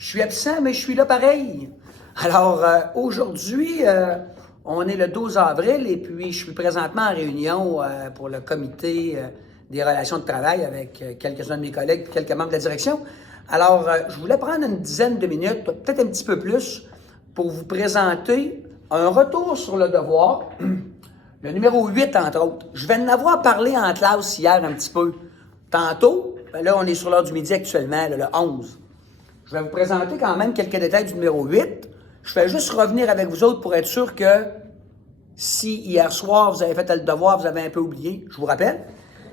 Je suis absent, mais je suis là pareil. Alors, aujourd'hui, on est le 12 avril et puis je suis présentement en réunion pour le comité des relations de travail avec quelques-uns de mes collègues et quelques membres de la direction. Alors, je voulais prendre une dizaine de minutes, peut-être un petit peu plus, pour vous présenter un retour sur le devoir, le numéro 8 entre autres. Je vais en avoir parlé en classe hier un petit peu. Tantôt, là on est sur l'heure du midi actuellement, là, le 11. Je vais vous présenter quand même quelques détails du numéro 8. Je vais juste revenir avec vous autres pour être sûr que si hier soir vous avez fait le devoir, vous avez un peu oublié, je vous rappelle.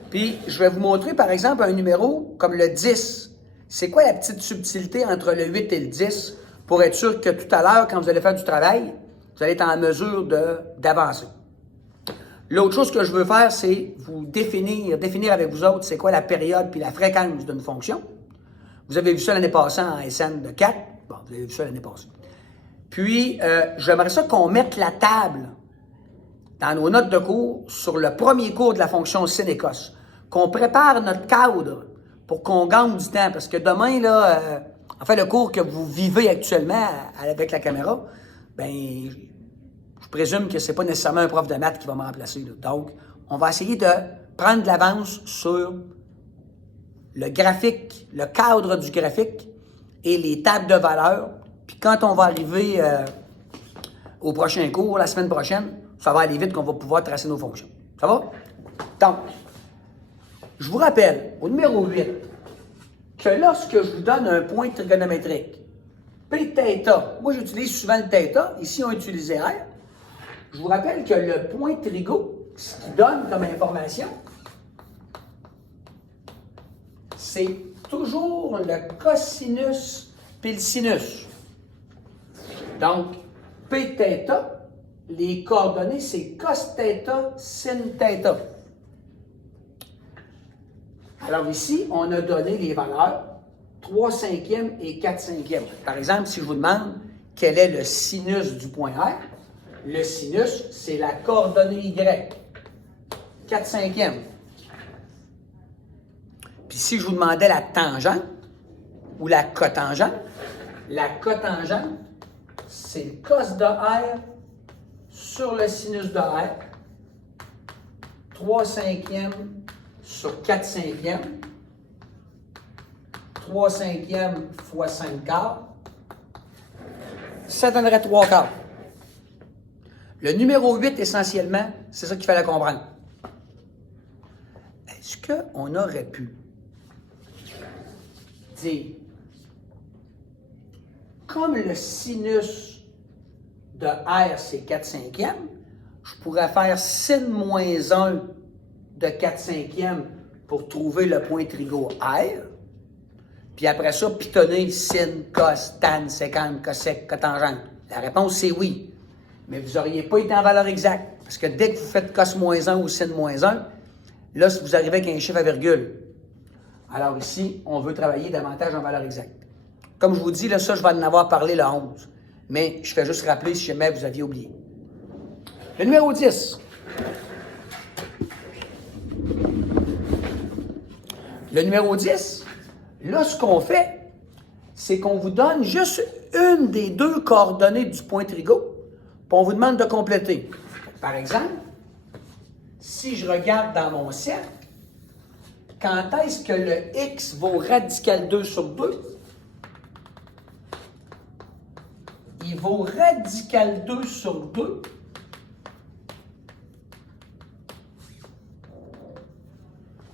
Puis je vais vous montrer par exemple un numéro comme le 10. C'est quoi la petite subtilité entre le 8 et le 10 pour être sûr que tout à l'heure, quand vous allez faire du travail, vous allez être en mesure d'avancer. L'autre chose que je veux faire, c'est vous définir avec vous autres, c'est quoi la période puis la fréquence d'une fonction. Vous avez vu ça l'année passée en SN de 4. Bon, vous avez vu ça l'année passée. Puis, j'aimerais ça qu'on mette la table dans nos notes de cours sur le premier cours de la fonction Sénécos. Qu'on prépare notre cadre pour qu'on gagne du temps. Parce que demain, là, en fait, le cours que vous vivez actuellement avec la caméra, ben je présume que c'est pas nécessairement un prof de maths qui va me remplacer. Là. Donc, on va essayer de prendre de l'avance sur le graphique, le cadre du graphique et les tables de valeurs. Puis quand on va arriver au prochain cours, la semaine prochaine, ça va aller vite qu'on va pouvoir tracer nos fonctions. Ça va? Donc, je vous rappelle, au numéro 8, que lorsque je vous donne un point trigonométrique, Pθ, moi j'utilise souvent le θ, ici on utilisait R, je vous rappelle que le point trigo, ce qui donne comme information, c'est toujours le cosinus puis le sinus. Donc, Pθ, les coordonnées, c'est cos θ, sin θ. Alors ici, on a donné les valeurs 3/5 et 4/5. Par exemple, si je vous demande quel est le sinus du point R, le sinus, c'est la coordonnée Y, 4/5. Puis si je vous demandais la tangente ou la cotangente, c'est le cos de R sur le sinus de R, 3/5 sur 4/5, 3/5 fois 5/4, ça donnerait 3/4. Le numéro 8, essentiellement, c'est ça qu'il fallait comprendre. Est-ce qu'on aurait pu dire, comme le sinus de R, c'est 4/5, je pourrais faire sin moins 1 de 4/5 pour trouver le point trigo R, puis après ça, pitonner sin, cos, tan, sécant, cosec, cotangente. La réponse, c'est oui. Mais vous n'auriez pas été en valeur exacte. Parce que dès que vous faites cos moins 1 ou sin moins 1, là, vous arrivez avec un chiffre à virgule. Alors ici, on veut travailler davantage en valeur exacte. Comme je vous dis, là, ça, je vais en avoir parlé le 11. Mais je fais juste rappeler si jamais vous aviez oublié. Le numéro 10. Le numéro 10, là, ce qu'on fait, c'est qu'on vous donne juste une des deux coordonnées du point trigo, puis on vous demande de compléter. Par exemple, si je regarde dans mon cercle, quand est-ce que le x vaut radical 2 sur 2? Il vaut radical 2 sur 2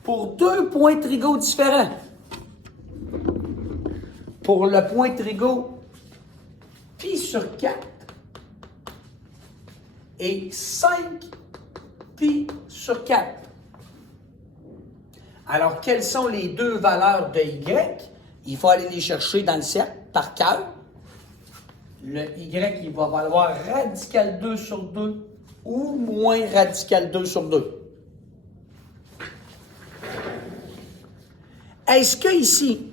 pour deux points trigo différents. Pour le point trigo pi sur 4 et 5 pi sur 4. Alors, quelles sont les deux valeurs de y? Il faut aller les chercher dans le cercle par cœur. Le y, il va valoir radical 2 sur 2 ou moins radical 2 sur 2. Est-ce que ici,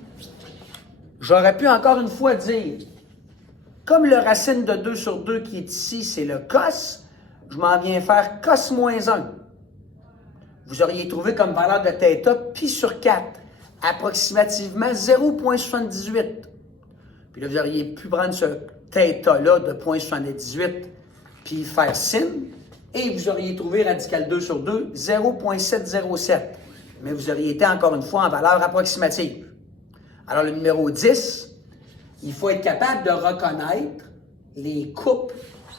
j'aurais pu encore une fois dire, comme le racine de 2 sur 2 qui est ici, c'est le cos, je m'en viens faire cos moins 1. Vous auriez trouvé comme valeur de θ pi sur 4, approximativement 0,78. Puis là, vous auriez pu prendre ce θ-là de 0,78 puis faire sin, et vous auriez trouvé radical 2 sur 2, 0,707. Mais vous auriez été encore une fois en valeur approximative. Alors, le numéro 10, il faut être capable de reconnaître les coupes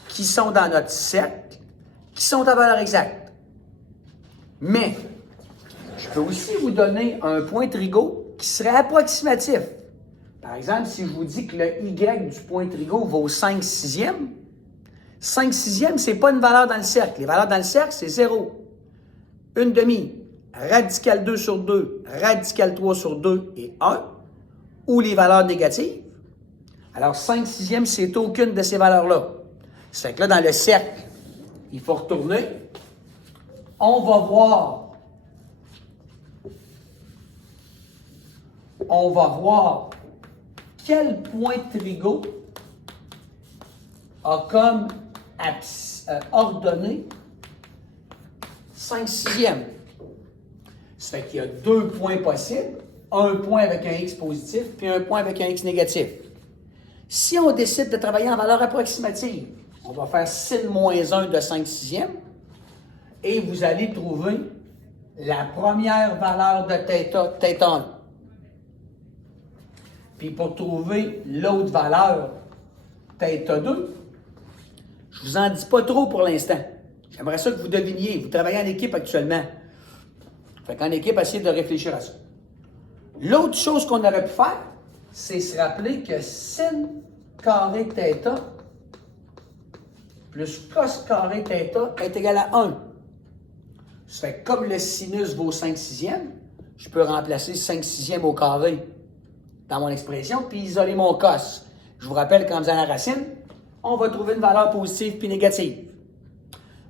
qui sont dans notre cercle, qui sont à valeur exacte. Mais, je peux aussi vous donner un point trigo qui serait approximatif. Par exemple, si je vous dis que le Y du point trigo vaut 5 sixièmes, 5 sixièmes, ce n'est pas une valeur dans le cercle. Les valeurs dans le cercle, c'est 0. Une demi, radical 2 sur 2, radical 3 sur 2 et 1, ou les valeurs négatives. Alors, 5 sixièmes, c'est aucune de ces valeurs-là. Ça fait que là, dans le cercle, il faut retourner. On va voir quel point trigo a comme ordonné 5 sixièmes. Ça fait qu'il y a 2 points possibles, un point avec un x positif puis un point avec un x négatif. Si on décide de travailler en valeur approximative, on va faire sin moins 1 de 5 sixièmes et vous allez trouver la première valeur de θ, θ1. Puis pour trouver l'autre valeur, θ2, je ne vous en dis pas trop pour l'instant. J'aimerais ça que vous deviniez. Vous travaillez en équipe actuellement. Fait qu'en équipe, essayez de réfléchir à ça. L'autre chose qu'on aurait pu faire, c'est se rappeler que sin carré θ plus cos carré θ est égal à 1. Ça fait que comme le sinus vaut 5 sixièmes, je peux remplacer 5 sixièmes au carré dans mon expression, puis isoler mon cos. Je vous rappelle qu'en faisant la racine, on va trouver une valeur positive puis négative.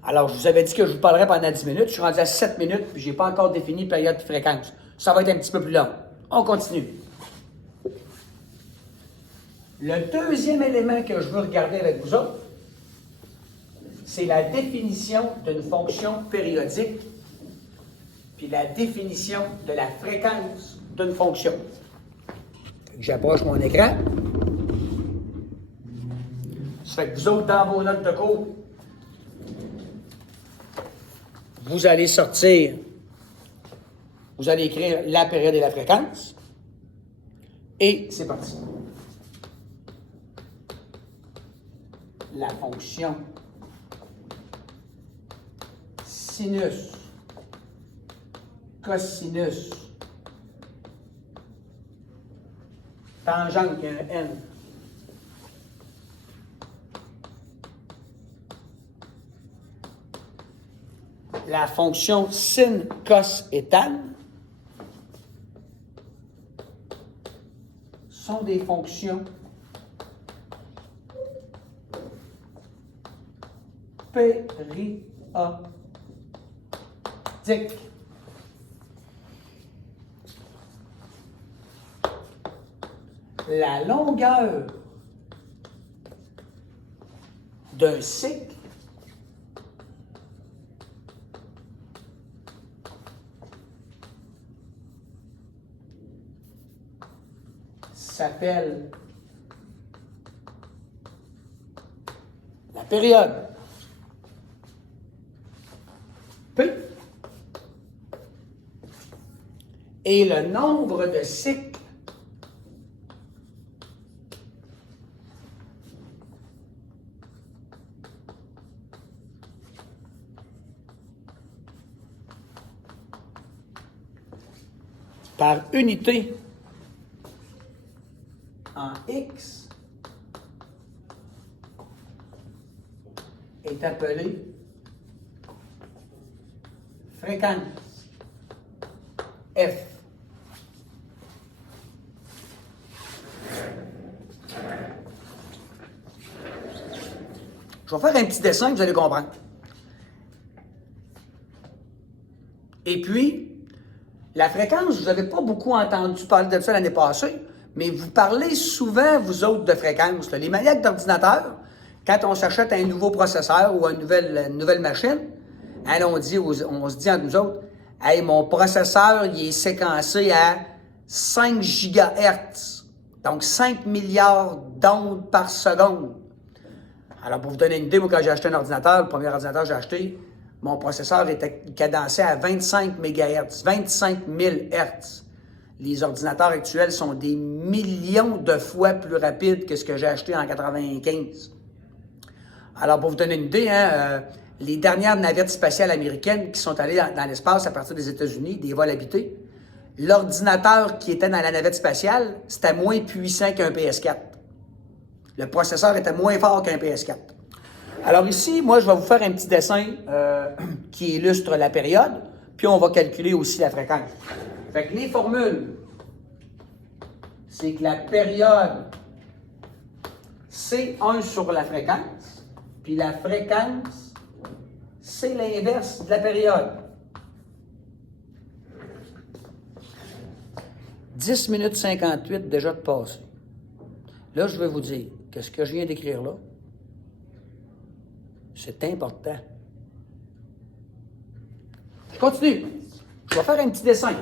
Alors, je vous avais dit que je vous parlerais pendant 10 minutes. Je suis rendu à 7 minutes, puis je n'ai pas encore défini période et fréquence. Ça va être un petit peu plus long. On continue. Le deuxième élément que je veux regarder avec vous autres, c'est la définition d'une fonction périodique, puis la définition de la fréquence d'une fonction. J'approche mon écran. Ça fait que vous autres, dans vos notes de cours, vous allez sortir, vous allez écrire la période et la fréquence, et c'est parti. La fonction sinus, cosinus, tangente, il y a un N, la fonction sin, cos et tan sont des fonctions périodiques. La longueur d'un cycle s'appelle la période. P. Et le nombre de cycles par unité en X est appelé fréquence F. Je vais faire un petit dessin que vous allez comprendre. Et puis, la fréquence, vous n'avez pas beaucoup entendu parler de ça l'année passée, mais vous parlez souvent, vous autres, de fréquence. Les maniaques d'ordinateur, quand on s'achète un nouveau processeur ou une nouvelle machine, on se dit entre nous autres, hey, mon processeur, il est séquencé à 5 GHz. Donc, 5 milliards d'ondes par seconde. Alors, pour vous donner une idée, moi, quand j'ai acheté un ordinateur, le premier ordinateur que j'ai acheté, mon processeur était cadencé à 25 MHz, 25 000 Hz. Les ordinateurs actuels sont des millions de fois plus rapides que ce que j'ai acheté en 95. Alors, pour vous donner une idée, les dernières navettes spatiales américaines qui sont allées dans l'espace à partir des États-Unis, des vols habités, l'ordinateur qui était dans la navette spatiale, c'était moins puissant qu'un PS4. Le processeur était moins fort qu'un PS4. Alors ici, moi, je vais vous faire un petit dessin qui illustre la période, puis on va calculer aussi la fréquence. Fait que les formules, c'est que la période, c'est 1 sur la fréquence, puis la fréquence, c'est l'inverse de la période. 10 minutes 58 déjà de passé. Là, je vais vous dire que ce que je viens d'écrire là, c'est important. Je continue. Je vais faire un petit dessin.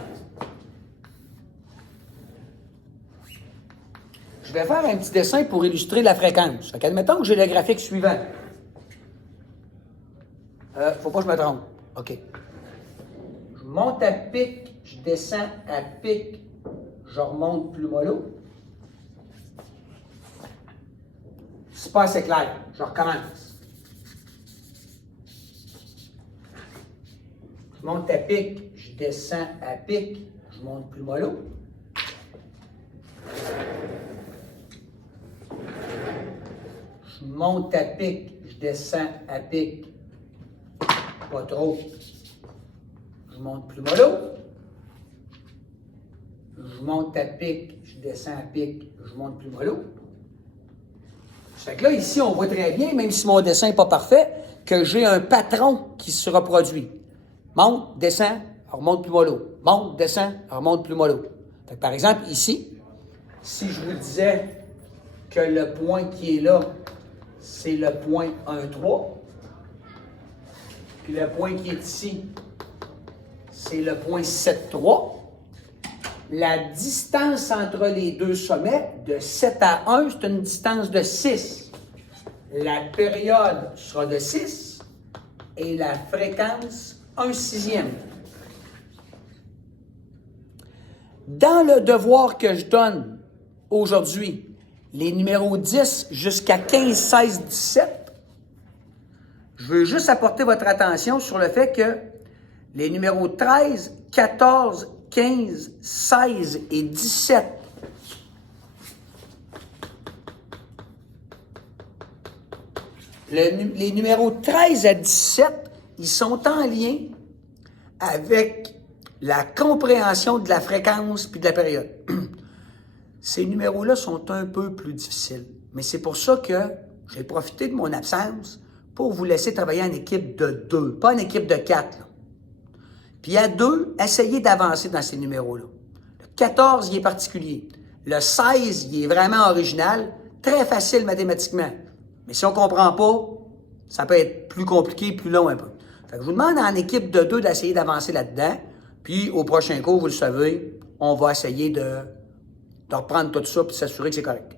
Je vais faire un petit dessin pour illustrer la fréquence. Fait admettons que j'ai le graphique suivant. Faut pas que je me trompe. OK. Je monte à pic, je descends à pic, je remonte plus mollo. C'est pas assez clair. Je recommence. Je monte à pic, je descends à pic, je monte plus mollo. Je monte à pic, je descends à pic, pas trop. Je monte plus mollo. Je monte à pic, je descends à pic, je monte plus mollo. Fait que là, ici, on voit très bien, même si mon dessin n'est pas parfait, que j'ai un patron qui se reproduit. Monte, descend, remonte plus mollo. Monte, descend, remonte plus mollo. Fait que par exemple, ici, si je vous disais que le point qui est là, c'est le point 1, 3, puis le point qui est ici, c'est le point 7, 3, la distance entre les deux sommets, de 7 à 1, c'est une distance de 6. La période sera de 6 et la fréquence, 1/6. Dans le devoir que je donne aujourd'hui, les numéros 10 jusqu'à 15, 16, 17, je veux juste apporter votre attention sur le fait que les numéros 13, 14, 15, 16 et 17 les numéros 13 à 17, ils sont en lien avec la compréhension de la fréquence puis de la période. Ces numéros-là sont un peu plus difficiles, mais c'est pour ça que j'ai profité de mon absence pour vous laisser travailler en équipe de 2, pas en équipe de 4. Là. Puis à 2, essayez d'avancer dans ces numéros-là. Le 14, il est particulier. Le 16, il est vraiment original, très facile mathématiquement. Mais si on ne comprend pas, ça peut être plus compliqué, plus long un peu. Fait que je vous demande en équipe de 2 d'essayer d'avancer là-dedans. Puis au prochain cours, vous le savez, on va essayer de reprendre tout ça et de s'assurer que c'est correct.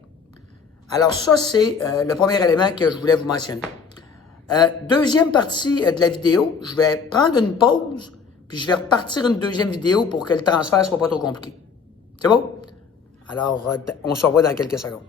Alors ça, c'est le premier élément que je voulais vous mentionner. Deuxième partie de la vidéo, je vais prendre une pause, puis je vais repartir une deuxième vidéo pour que le transfert ne soit pas trop compliqué. C'est bon? Alors, on se revoit dans quelques secondes.